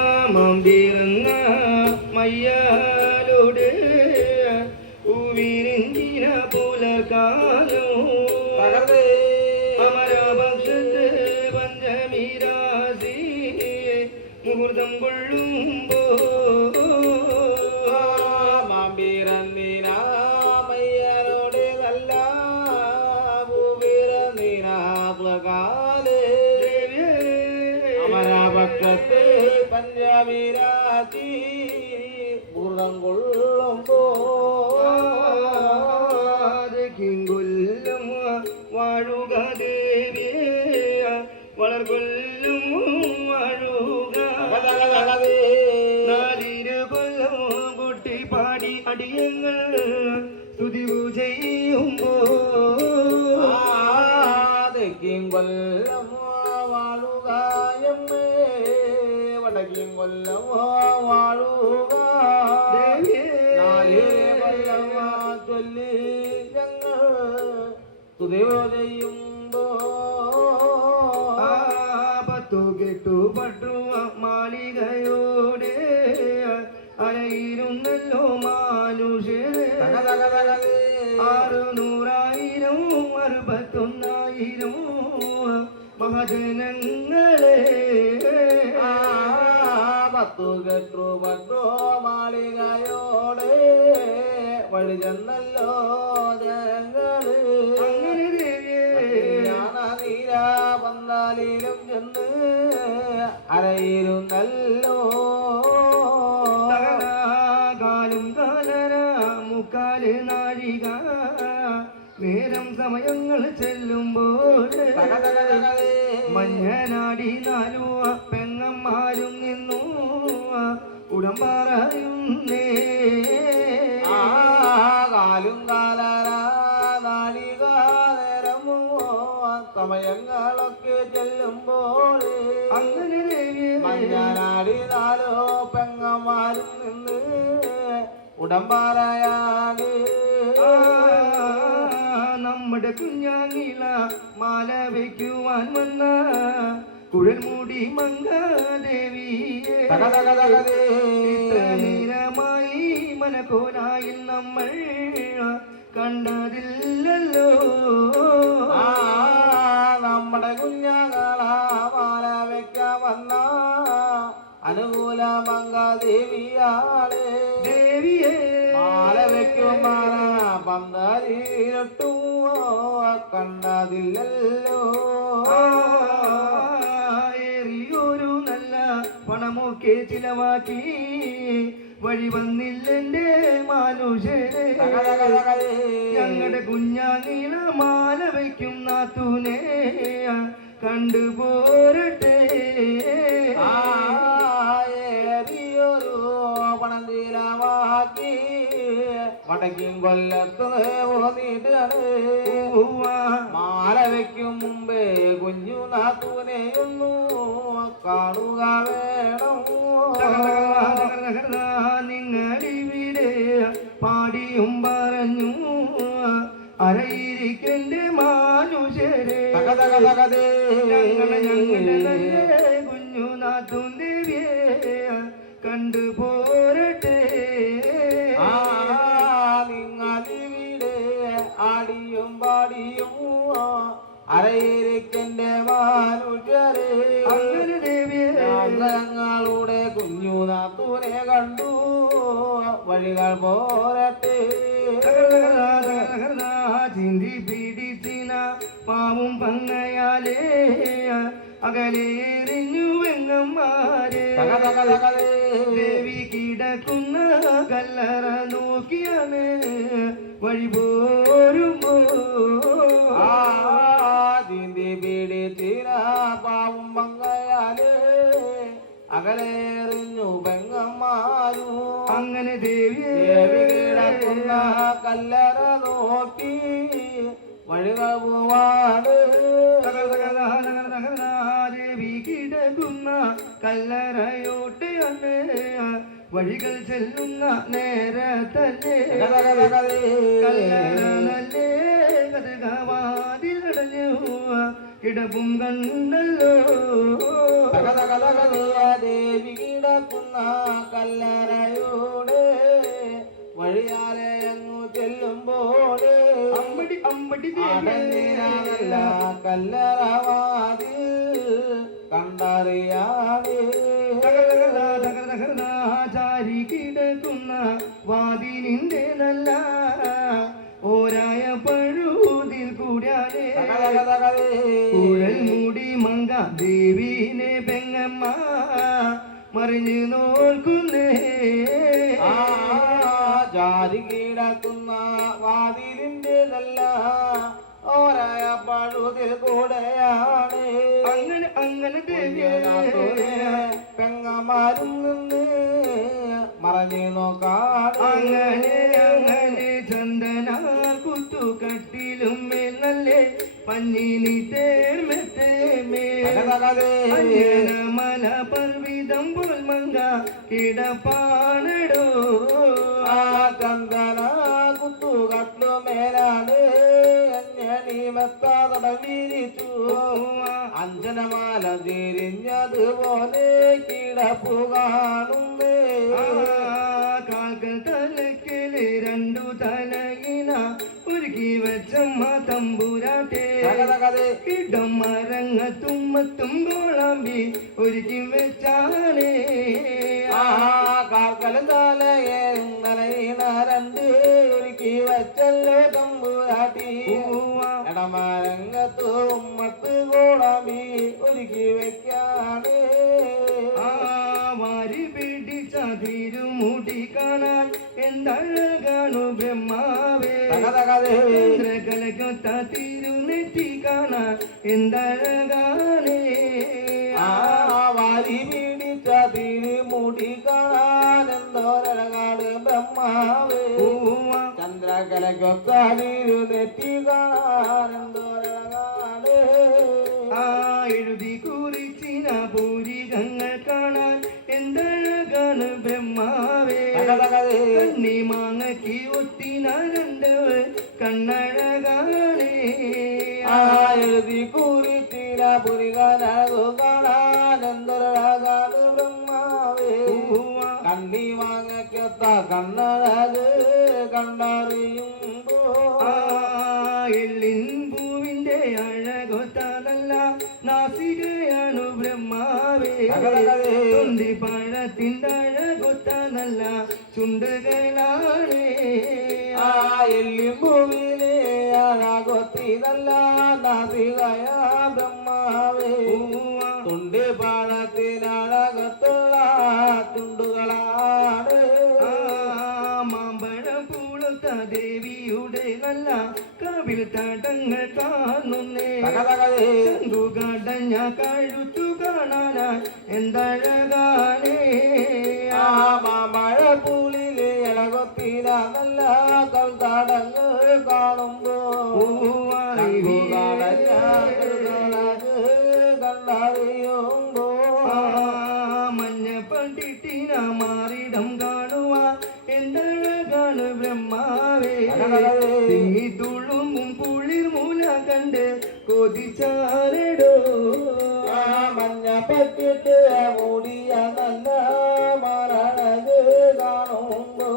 തകർന്നാമീറുന്ന മയ്യാലോട് പൂവിരിഞ്ചിന അമരാപക്ഷത്ത് പഞ്ചാബിരാതി പൂർണം കൊള്ളുമ്പോ കൊല്ലും വാഴുക ദേവിയ വളർകൊല്ലും വാഴുക നാലിരു കൊല്ലം കുട്ടി പാടി അടിയങ്ങൾ സ്തുതിവു ചെയ്യുമ്പോ കൊല്ലം കൊല്ലം വാഴുക കൊല്ലം ചൊല്ലി ഞങ്ങൾ തുതിവ ചെയ്യുമ്പോ പത്തു കെട്ടു പട്ടു മാളികയോടെ അരയിരുന്നല്ലോ മാനുഷ്യരെ ആറുനൂറായിരം അറുപത്തൊന്നായിരം മഹജനങ്ങളെ. ആ പത്തു കെട്ടു പത്തു മാളികയോടെ വഴി ചെന്നല്ലോ ജനങ്ങൾ. നീര പന്താലിലും ചെന്ന് അരയിരുന്നല്ലോ. കാലും കാലര മുക്കാൽ നാഴിക. നേരം സമയങ്ങൾ ചെല്ലുമ്പോൾ മഞ്ഞനാടി നാലു പെങ്ങന്മാരും നിന്നു ഉടമ്പാറയുന്നേ ആ കാലും നേരമോ? സമയങ്ങളൊക്കെ ചെല്ലുമ്പോൾ അങ്ങനെ ദേവിയേ പെങ്ങമാരിൽ നിന്ന് ഉടം പറയാതെ നമ്മുടെ കുഞ്ഞാങ്ങില മാല വയ്ക്കുവാൻ വന്ന കുഴൽമൂടി മംഗാദേവിയെ നിരമായി മനകോനായി നമ്മൾ കണ്ടതില്ലല്ലോ. നമ്മുടെ കുഞ്ഞാങ്ങളാ മാല വെക്കാൻ വന്ന അനുകൂല മംഗദേവിയാണ് ദേവിയെ മാല വെക്കും മാല പന്തലിട്ടു കണ്ടതില്ലല്ലോ. പണമൊക്കെ ചിലവാക്കി. വഴി വന്നില്ലെന്റെ മാനുഷരെ. ഞങ്ങളുടെ കുഞ്ഞാനീള മാല വയ്ക്കും നാത്തൂനെ. കണ്ടുപോരട്ടെ ഏറിയൊരു വടക്കും കൊല്ലത്ത് മാല വയ്ക്കും മുമ്പേ കുഞ്ഞു നാത്തൂനെ ഒന്നു കാണുക വേണം. നിങ്ങളിവിടെ പാടിയും പറഞ്ഞു. അരയിരിക്കന്റെ മാനുഷരെ. ഞങ്ങളെ ഞങ്ങളുടെ നല്ല കുഞ്ഞു നാത്തും ദേവിയെ കണ്ടു പോരട്ടെ. നിങ്ങളിവിടെ ആടിയും പാടിയും അരയിരിക്കന്റെ മാനുഷരെ. കണ്ടു വഴികൾ പോരട്ടെ ചിന്തി പിടിച്ചിന പാവും പങ്ങയാലേ അകലേറിഞ്ഞു വെങ്ങന്മാരെ. തക തക തക ദേ. ദേവി കിടക്കുന്ന കല്ലറ നോക്കിയാണ് വഴി പോരുമ്പോ ആ തിന്തി പിടിച്ചിന പാവും പങ്കയാൽ അകലേറിഞ്ഞു പെങ്ങന്മാരും. അങ്ങനെ ദേവിയെ ദേവി കിടക്കുന്ന കല്ലറ നോക്കി ദേവി കിടക്കുന്ന കല്ലറയോട്ട് അന്ന് വഴികൾ ചെല്ലുന്ന നേരത്തല്ലേ? കല്ലറ നല്ലേ കഥകവാതിലടഞ്ഞു കിടപ്പും കണ്ടല്ലോ കിടക്കുന്ന കല്ലറയോട് വഴിയാലെ അങ്ങു ചെല്ലുമ്പോൾ അമ്പടി അമ്പടി അടഞ്ഞിരാനല്ല കല്ലറവാതിൽ കണ്ടറിയാതെ ചാരി കിടക്കുന്ന വാതിലിന്റെ നല്ല ഓരായ പഴുതിൽ കൂടാതെ കുഴൽ മൂടി മങ്ക ദേവീനെ പെങ്ങമ്മ മറിഞ്ഞു നോക്കുന്നേ ആ ജാതി വാതിലിന്റെ വാതിലിന്റെതല്ല ഓരായ പഴുതിൽ കൂടെയാണ്. അങ്ങനെ അങ്ങനെ ദേവിയെ പെങ്ങമാരും നിന്ന് മറഞ്ഞു നോക്കാണ് അങ്ങനെ അങ്ങനെ ചന്ദന കുത്തു കട്ടിലും മേൽ നല്ലേ. പഞ്ഞിനി തേർമെത്തേമേ മല പർവിതം പുൽമങ്ക കിടപ്പാണടോ. ആ ചന്ദന കുത്തു കട്ടു മേലാണ്. മെത്താതട വിരിച്ചു അഞ്ജനമാല തിരിഞ്ഞതുപോലെ കിടപ്പു കാക്ക തലക്കിൽ രണ്ടു തലയിന ഒരുക്കി വെച്ചമ്മ തമ്പുരാട്ടെ തകതകതേ. ഇടം മരങ്ങ തുമ്മത്തും കോളാമ്പി ഒരുക്കി വെച്ചാണേ ആ കാൽക്കലും തലയെ നലയിണ രണ്ട് ഒരുക്കി വച്ചല്ലോ തമ്പുരാട്ടി എടമരങ്ങത്ത് ഉമ്മത്ത് കോളാമി ഒരുക്കി വെക്കാണ് ആ വാരി പിടിച്ച തിരുമുടി കാണാൻ എന്തഴകാണു ബ്രഹ്മാവേ തകതകതേ. ചന്ദ്രകലകൊത്ത തിരുനെറ്റി കാണാൻ എന്തഴകാണേ ആ വാരി പിടിച്ച തിരുമുടി കാണാൻ എന്തോരഴകാട് ബ്രഹ്മാവേ ചന്ദ്രകലകൊത്താലിരു നെറ്റി കാണാൻ എന്തോരഴകാട് ആ എഴുതി കുറിച്ചിന പൂരികങ്ങൾ കാണാൻ എന്തഴകാണ് ബ്രഹ്മാവേ. കണ്ണി മാങ്ങക്കി ഒത്തിന രണ്ടവർ കണ്ണഴകാണേ. ആ എഴുതി കുറിച്ചില പുരികനകു കാണാൻ എന്തോരഴകാട് ബ്രഹ്മാവേ കണ്ണി വാങ്ങക്കൊത്ത കണ്ണഴക് കണ്ടറിയുമ്പോ. ആ എള്ളിൻ പൂവിന്റെ അഴകൊത്തതല്ല നാസികയാണു ബ്രഹ്മാവേ. തകതകതേ. തുണ്ടി പഴത്തിന്റെ അഴകൊത്തതല്ല ചുണ്ടുകളാണേ. ആ എല്ലിമ്പൂവിലെ അഴകൊത്തിതല്ല നാസികയ ബ്രഹ്മാവേ തുണ്ട് പാടത്തിനഴകത്തുള്ള തുണ്ടുകളാണ് മാമ്പഴം പൂളുത്ത ദേവിയുടെ നല്ല കവിൽ തടങ്ങൾ കാണുന്നേ. തകതകതേ. കടഞ്ഞ കഴുത്തു കാണാനാ എന്തഴകാണേ. കൽത്തടങ്ങൾ കാണുമ്പോ മഞ്ഞ പണ്ടിട്ടിന മാറിടം കാണുവാ. എന്തഴകാണ് ബ്രഹ്മാവേ? തുളുമ്പും കുളിർ മൂല കണ്ട് കൊതിച്ചാരടോ ആ മഞ്ഞ പറ്റിട്ട് മൂടിയ നല്ല മരണത് കാണുമ്പോ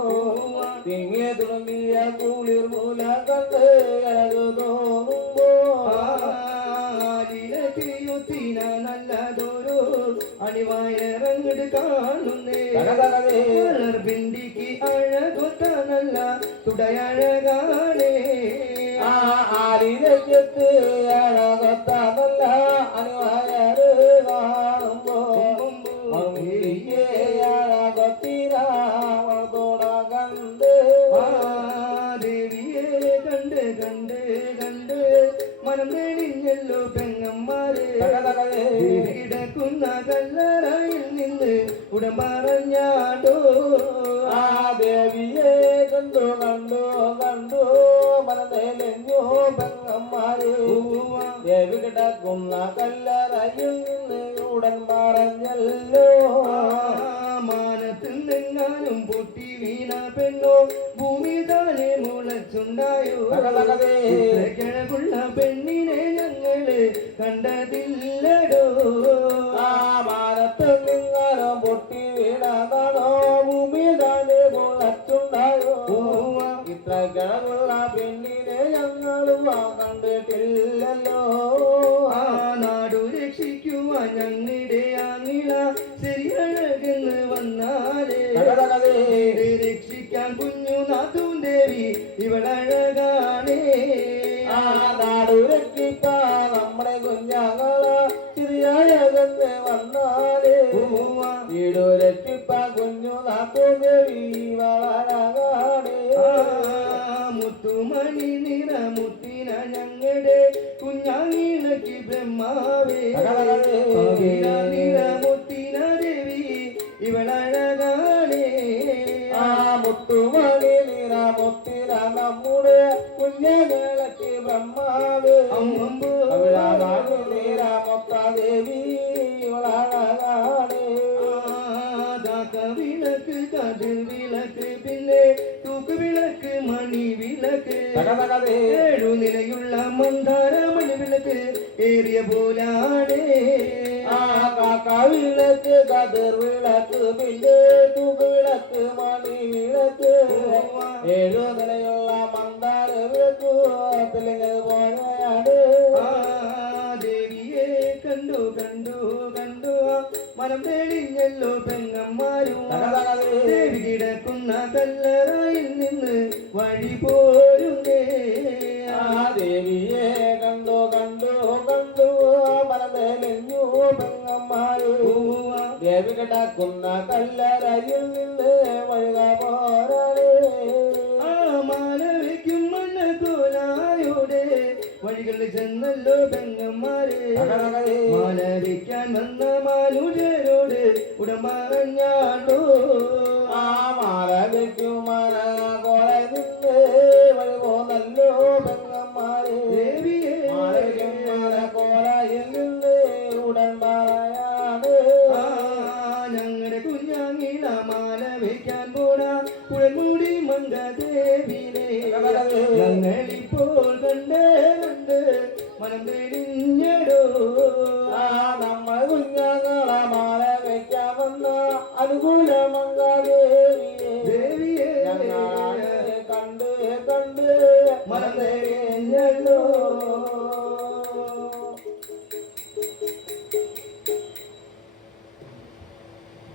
തിങ്ങി തുളുമ്പിയ കുളിർ മൂല കണ്ട് ഇളകു തോന്നുമ്പോ നല്ലതൊരു അണിവായറങ്ങട് കാണുന്നേ. പിണ്ടിക്ക് അഴകൊത്ത നല്ല തുടയഴകാണേ. ആ ആരിരജ്യത്ത് കല്ലറയിൽ നിന്ന് ഉടൻ പറഞ്ഞാടോ? ആ ദേവിയെ കണ്ടു കണ്ടു കണ്ടു? മനതെലഞ്ഞു പെങ്ങമ്മ ദേവി കിടക്കുന്ന കല്ലറയിൽ നിന്ന് ഉടൻ പറഞ്ഞല്ലോ. മാനത്തിൽ നിന്നാലും പൊട്ടി വീണ പെണ്ണോ? ഭൂമി താനെ മുളച്ചുണ്ടായോ? കിഴക്കുള്ള പെണ്ണിനെ ഞങ്ങൾ കണ്ടതില്ലടോ. കുഞ്ഞു നാത്തും ദേവി ഇവളഴകാണേ ആ നാടു രക്ഷിപ്പ നമ്മുടെ തകതകതേ. ഏഴു നിലയുള്ള മന്ദാര മണി വിളക്ക് ഏറിയ പോലാണേ. ആ കാക്കാവിളക്ക് കതിർ വിളക്ക് പിന്നെ തുകവിളക്ക് വിളക്ക് മണി വിളക്ക്. ഏഴു നിലയുള്ള മന്ദാര വിളക്ക് തെലുങ്ക് പോലെയാണ് ആ ദേവിയെ കണ്ടു കണ്ടു കണ്ടു. മനം തെളിഞ്ഞല്ലോ പെങ്ങന്മാരും. ദേവി കിടക്കുന്ന കല്ലറയിൽ നിന്ന് വഴി പോരുന്നേ കിടക്കുന്ന കല്ലറയിൽ നിന്ന് വഴുക പോരാളേ. ആ മണ്ണക്കോലായോടെ വഴികളിൽ ചെന്നല്ലോ പെങ്ങന്മാരെ. മാനവിക്കാൻ വന്ന മാനുജരോട് ഉടമറഞ്ഞാണ്ടോ ആ മാല ഞങ്ങളിപ്പോൾ കണ്ട് കണ്ട് മനം തെളിഞ്ഞടോ